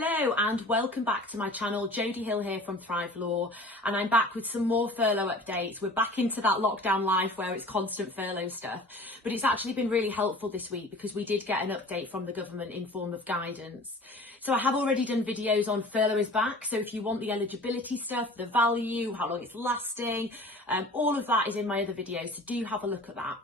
Hello and welcome back to my channel. Jodie Hill here from Thrive Law, and I'm back with some more furlough updates. We're back into that lockdown life where it's constant furlough stuff, but it's actually been really helpful this week because we did get an update from the government in form of guidance. So I have already done videos on furlough is back, so if you want the eligibility stuff, the value, how long it's lasting, all of that is in my other videos, so do have a look at that.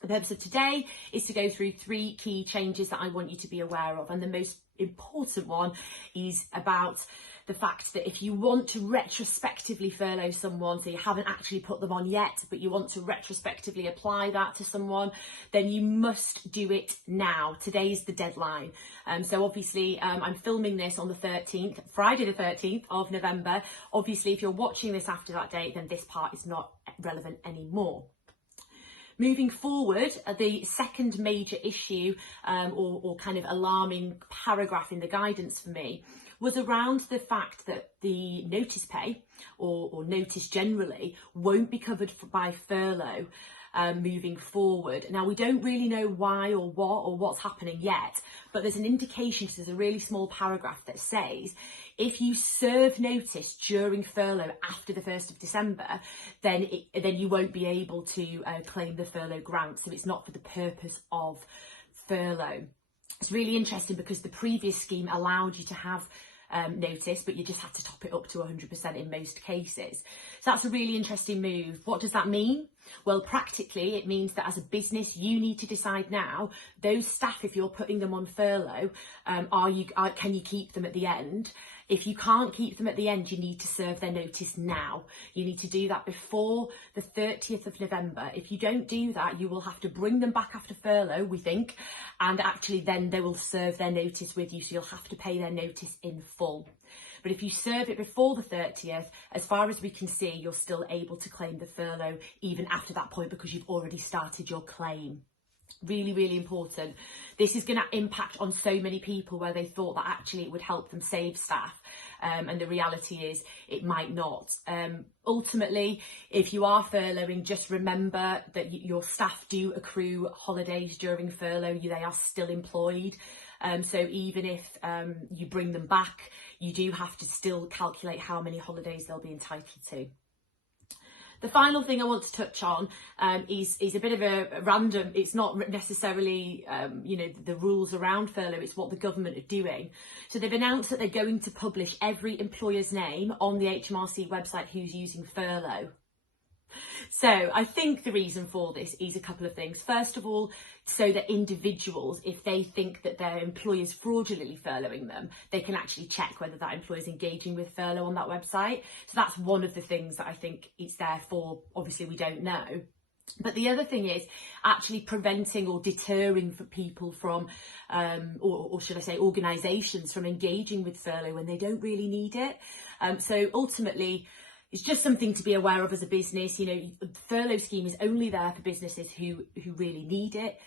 The purpose of today is to go through 3 key changes that I want you to be aware of, and the most important one is about the fact that if you want to retrospectively furlough someone, so you haven't actually put them on yet, but you want to retrospectively apply that to someone, then you must do it now. Today's the deadline. So obviously I'm filming this on the 13th, Friday the 13th of November. Obviously, if you're watching this after that date, then this part is not relevant anymore. Moving forward, the second major issue or kind of alarming paragraph in the guidance for me was around the fact that the notice pay or notice generally won't be covered by furlough moving forward. Now, we don't really know why or what or what's happening yet, but there's an indication, there's a really small paragraph that says if you serve notice during furlough after the 1st of December, then you won't be able to claim the furlough grant. So it's not for the purpose of furlough. It's really interesting because the previous scheme allowed you to have notice, but you just have to top it up to 100% in most cases. So that's a really interesting move. What does that mean? Well, practically it means that as a business you need to decide now, those staff, if you're putting them on furlough, can you keep them at the end? If you can't keep them at the end, you need to serve their notice now. You need to do that before the 30th of November. If you don't do that, you will have to bring them back after furlough, we think, and actually then they will serve their notice with you, so you'll have to pay their notice in full. But if you serve it before the 30th, as far as we can see, you're still able to claim the furlough even after that point because you've already started your claim. Really, really important. This is going to impact on so many people where they thought that actually it would help them save staff. And the reality is it might not. Ultimately, if you are furloughing, just remember that your staff do accrue holidays during furlough. They are still employed. So even if you bring them back, you do have to still calculate how many holidays they'll be entitled to. The final thing I want to touch on is a bit of a random, it's not necessarily, the rules around furlough, it's what the government are doing. So they've announced that they're going to publish every employer's name on the HMRC website who's using furlough. So I think the reason for this is a couple of things. First of all, so that individuals, if they think that their employer's fraudulently furloughing them, they can actually check whether that employer's engaging with furlough on that website. So that's one of the things that I think it's there for. Obviously, we don't know. But the other thing is actually preventing or deterring for people from, or should I say organisations from engaging with furlough when they don't really need it. So ultimately, it's just something to be aware of as a business. The furlough scheme is only there for businesses who really need it.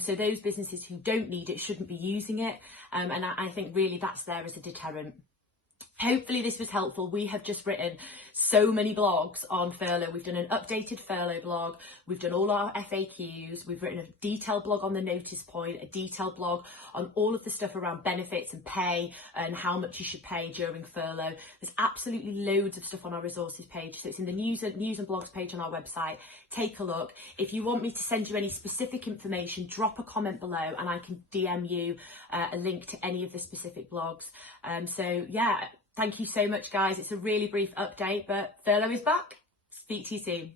So those businesses who don't need it shouldn't be using it. And I think really that's there as a deterrent. Hopefully this was helpful. We have just written so many blogs on furlough. We've done an updated furlough blog. We've done all our FAQs. We've written a detailed blog on the notice point, a detailed blog on all of the stuff around benefits and pay and how much you should pay during furlough. There's absolutely loads of stuff on our resources page. So it's in the news and blogs page on our website. Take a look. If you want me to send you any specific information, drop a comment below and I can DM you a link to any of the specific blogs. So yeah. Thank you so much, guys. It's a really brief update, but furlough is back. Speak to you soon.